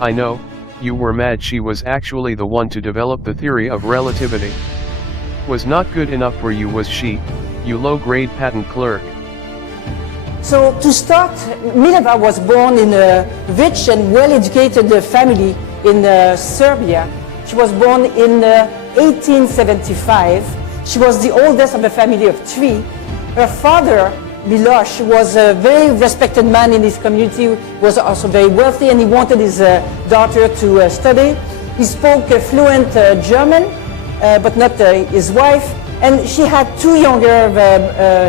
I know, you were mad she was actually the one to develop the theory of relativity. Was not good enough for you, was she, you low-grade patent clerk? So to start, Mileva was born in a rich and well-educated family in Serbia. She was born in 1875. She was the oldest of a family of 3. Her father, Miloš, was a very respected man in his community, was also very wealthy, and he wanted his daughter to study. He spoke fluent German, but not his wife. And she had 2 younger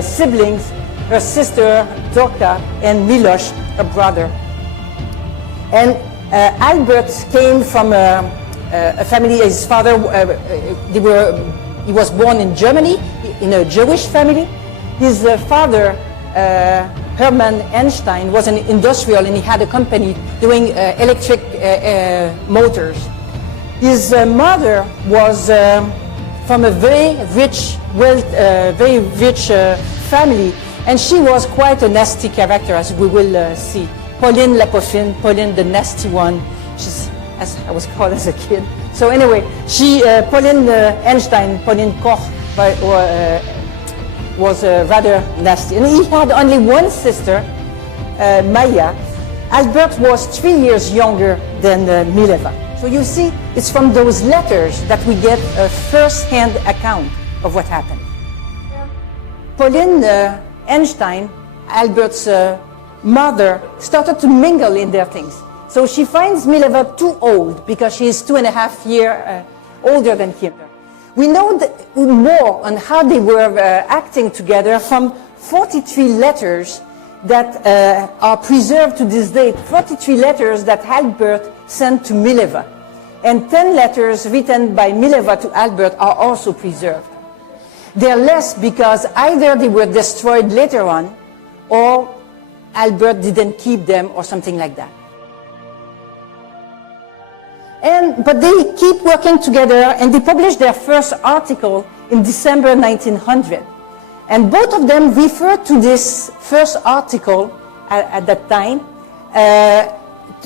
siblings, her sister, Dorka, and Miloš, her brother. And Albert came from a family, his father, he was born in Germany, in a Jewish family. His father, Hermann Einstein, was an industrial, and he had a company doing electric motors. His mother was from a very rich family, and she was quite a nasty character, as we will see. Pauline La Poffine, Pauline the nasty one, she's, as I was called as a kid. So anyway, Pauline Einstein, Pauline Koch, was rather nasty. And he had only one sister, Maya. Albert was 3 years younger than Mileva. So you see, it's from those letters that we get a first-hand account of what happened. Pauline Einstein, Albert's mother, started to mingle in their things. So she finds Mileva too old because she is 2.5 years older than him. We know more on how they were acting together from 43 letters that are preserved to this day, 43 letters that Albert sent to Mileva. And 10 letters written by Mileva to Albert are also preserved. They're less because either they were destroyed later on, or Albert didn't keep them, or something like that. But they keep working together, and they published their first article in December 1900. And both of them refer to this first article at that time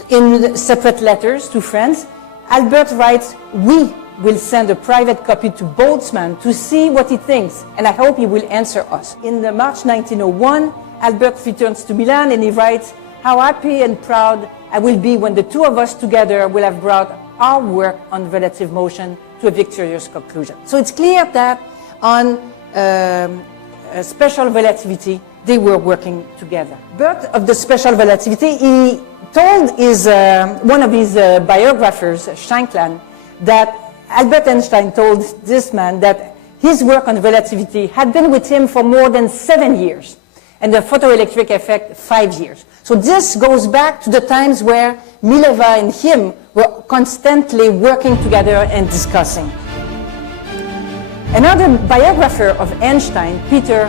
in separate letters to friends. Albert writes, "We will send a private copy to Boltzmann to see what he thinks, and I hope he will answer us." In March 1901, Albert returns to Milan, and he writes, "How happy and proud I will be when the 2 of us together will have brought our work on relative motion to a victorious conclusion." So it's clear that on special relativity, they were working together. Birth of the special relativity, he told one of his biographers, Shankland, that Albert Einstein told this man that his work on relativity had been with him for more than 7 years, and the photoelectric effect 5 years. So this goes back to the times where Mileva and him were constantly working together and discussing. Another biographer of Einstein, Peter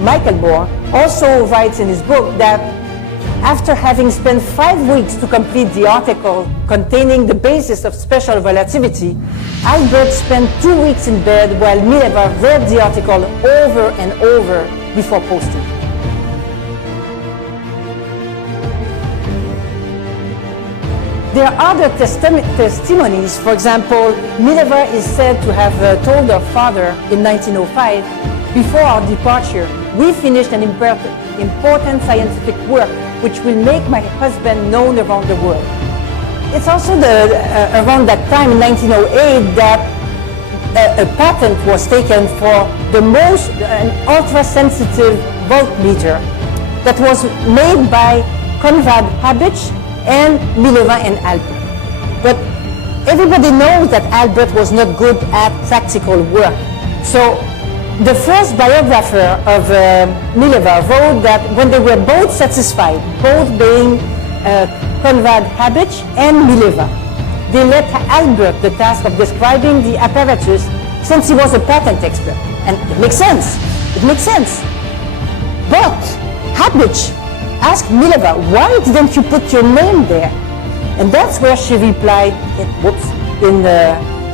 Michaelmore, also writes in his book that after having spent 5 weeks to complete the article containing the basis of special relativity, Albert spent 2 weeks in bed while Mileva read the article over and over before posting. There are other testimonies. For example, Mileva is said to have told her father in 1905, "Before our departure, we finished an important scientific work which will make my husband known around the world." It's also around that time, in 1908, that a patent was taken for an ultra-sensitive voltmeter that was made by Konrad Habich and Mileva and Albert. But everybody knows that Albert was not good at practical work. So the first biographer of Mileva wrote that when they were both satisfied, both being Konrad Habich and Mileva, they let Albert the task of describing the apparatus, since he was a patent expert. And it makes sense. It makes sense. But Habich asked Mileva, "Why didn't you put your name there?" And that's where she replied in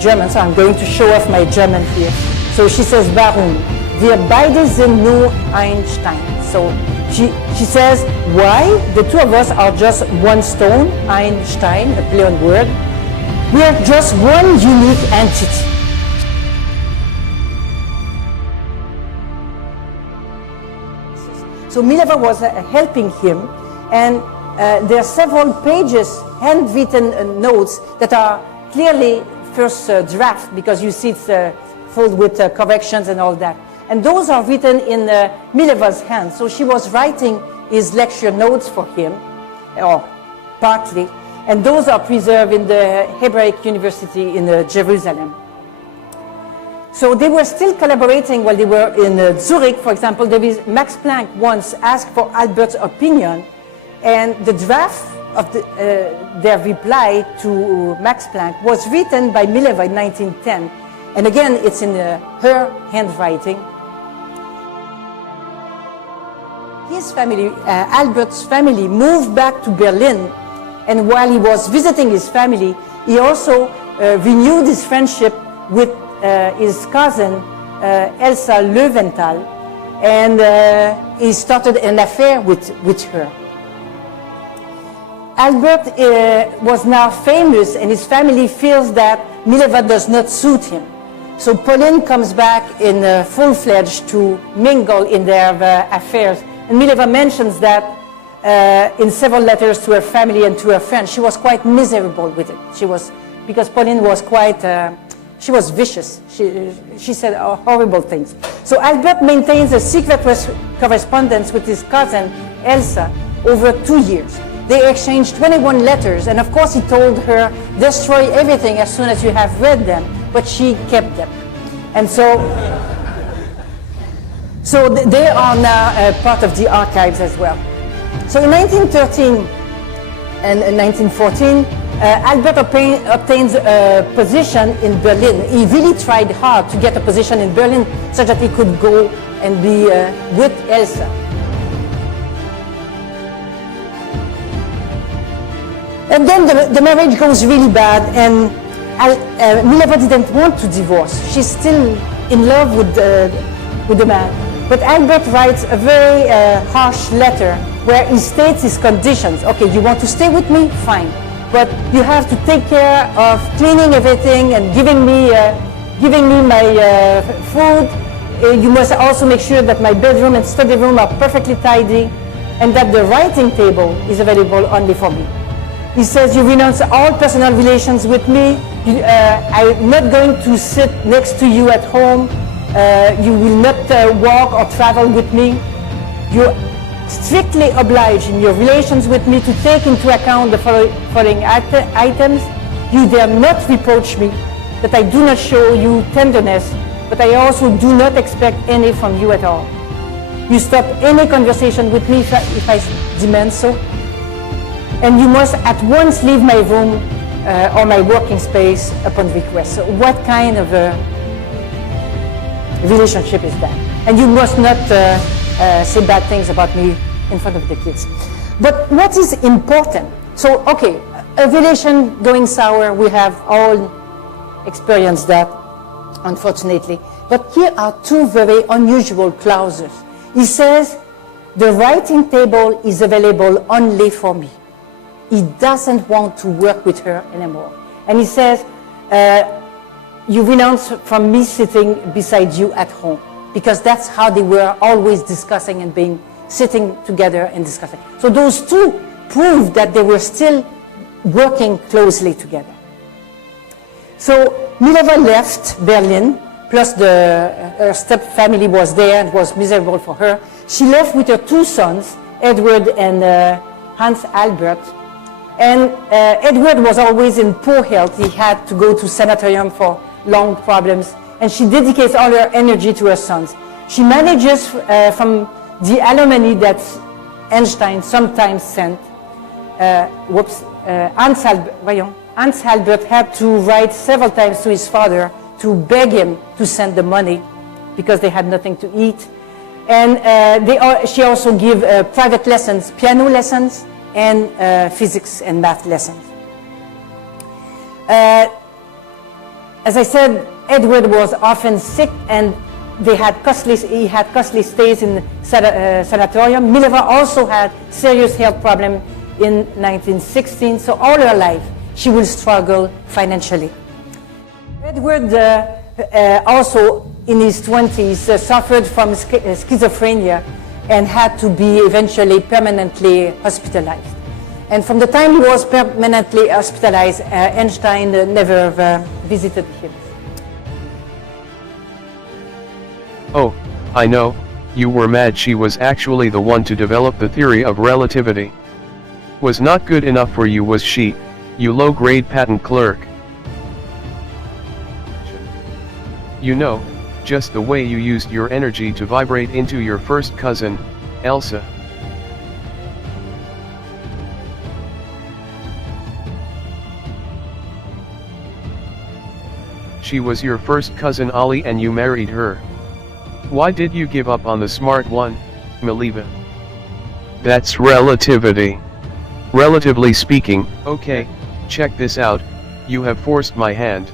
German. So I'm going to show off my German here. So she says, "Warum? Wir beide sind nur Einstein." So She says, why? The two of us are just one stone, Einstein, a play on word. We are just one unique entity. So Mileva was helping him, and there are several pages, handwritten notes that are clearly first draft, because you see it's full with corrections and all that. And those are written in Mileva's hand. So she was writing his lecture notes for him, or partly, and those are preserved in the Hebraic University in Jerusalem. So they were still collaborating while they were in Zurich. For example, Max Planck once asked for Albert's opinion, and the draft of their reply to Max Planck was written by Mileva in 1910. And again, it's in her handwriting. His family, Albert's family, moved back to Berlin, and while he was visiting his family, he also renewed his friendship with his cousin, Elsa Löwenthal, and he started an affair with her. Albert was now famous, and his family feels that Mileva does not suit him. So Pauline comes back in full-fledged to mingle in their affairs. And Mileva mentions that in several letters to her family and to her friends. She was quite miserable with it. Because Pauline was quite, she was vicious. She said horrible things. So Albert maintains a secret correspondence with his cousin, Elsa, over 2 years. They exchanged 21 letters, and of course he told her, destroy everything as soon as you have read them, but she kept them. And so they are now part of the archives as well. So in 1913 and 1914, Albert obtains a position in Berlin. He really tried hard to get a position in Berlin so that he could go and be with Elsa. And then the marriage goes really bad, and Mileva didn't want to divorce. She's still in love with the man. But Albert writes a very harsh letter where he states his conditions. Okay, you want to stay with me? Fine. But you have to take care of cleaning everything and giving me my food. You must also make sure that my bedroom and study room are perfectly tidy, and that the writing table is available only for me. He says, you renounce all personal relations with me. I'm not going to sit next to you at home. You will not walk or travel with me. You're strictly obliged in your relations with me to take into account the following items. You dare not reproach me that I do not show you tenderness, but I also do not expect any from you at all. You stop any conversation with me if I demand so. And you must at once leave my room or my working space upon request. So what kind of a relationship is that? And you must not say bad things about me in front of the kids. But what is important? So, okay, a relation going sour, we have all experienced that, unfortunately. But here are two very unusual clauses. He says, the writing table is available only for me. He doesn't want to work with her anymore. And he says, you renounce from me sitting beside you at home, because that's how they were always discussing and sitting together and discussing. So those two prove that they were still working closely together. So Mileva left Berlin, plus her step-family was there and was miserable for her. She left with her two sons, Edward and Hans Albert. And Edward was always in poor health. He had to go to sanatorium for lung problems, and she dedicates all her energy to her sons. She manages from the alimony that Einstein sometimes sent. Hans Albert had to write several times to his father to beg him to send the money because they had nothing to eat. And she also gave private lessons, piano lessons, and physics and math lessons. As I said, Edward was often sick, and he had costly stays in sanatorium. Mileva also had serious health problem in 1916, so all her life she will struggle financially. Edward also in his 20s suffered from schizophrenia and had to be eventually permanently hospitalized. And from the time he was permanently hospitalized, Einstein never visited him. Oh, I know, you were mad. She was actually the one to develop the theory of relativity. Was not good enough for you, was she, you low-grade patent clerk? You know, just the way you used your energy to vibrate into your first cousin, Elsa. She was your first cousin Ollie and you married her. Why did you give up on the smart one, Mileva? That's relativity. Relatively speaking. Okay, check this out, you have forced my hand.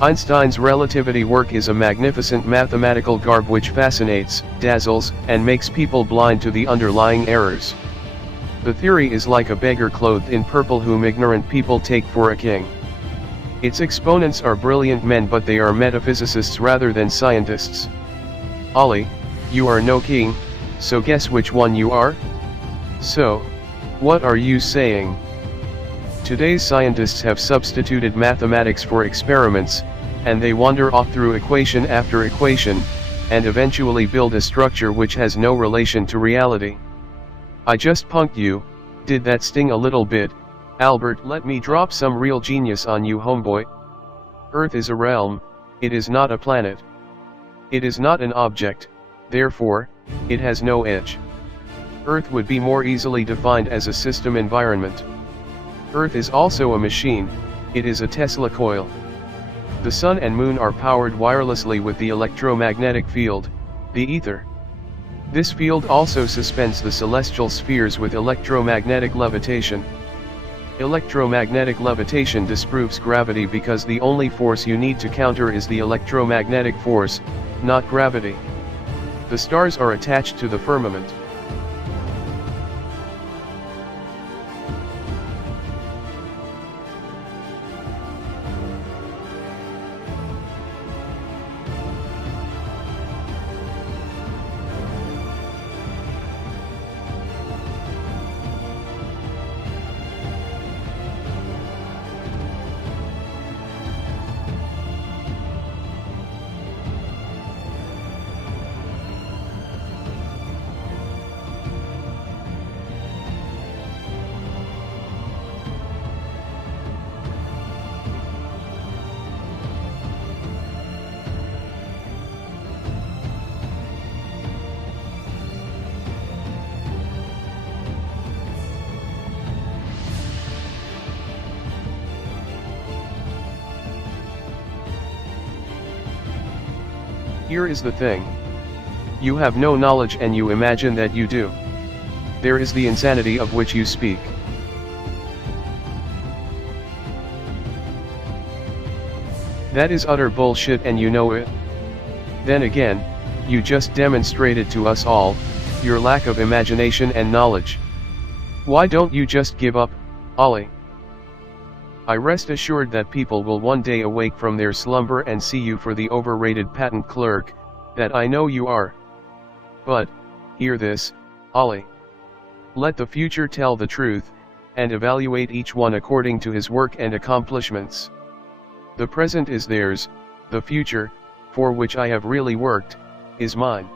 Einstein's relativity work is a magnificent mathematical garb which fascinates, dazzles, and makes people blind to the underlying errors. The theory is like a beggar clothed in purple whom ignorant people take for a king. Its exponents are brilliant men, but they are metaphysicists rather than scientists. Ollie, you are no king, so guess which one you are? So, what are you saying? Today's scientists have substituted mathematics for experiments, and they wander off through equation after equation, and eventually build a structure which has no relation to reality. I just punked you. Did that sting a little bit, Albert? Let me drop some real genius on you, homeboy. Earth is a realm, it is not a planet. It is not an object, therefore, it has no edge. Earth would be more easily defined as a system environment. Earth is also a machine, it is a Tesla coil. The sun and moon are powered wirelessly with the electromagnetic field, the ether. This field also suspends the celestial spheres with electromagnetic levitation. Electromagnetic levitation disproves gravity because the only force you need to counter is the electromagnetic force, not gravity. The stars are attached to the firmament. Here is the thing. You have no knowledge and you imagine that you do. There is the insanity of which you speak. That is utter bullshit and you know it. Then again, you just demonstrated to us all, your lack of imagination and knowledge. Why don't you just give up, Ollie? I rest assured that people will one day awake from their slumber and see you for the overrated patent clerk, that I know you are. But, hear this, Ollie. Let the future tell the truth, and evaluate each one according to his work and accomplishments. The present is theirs, the future, for which I have really worked, is mine.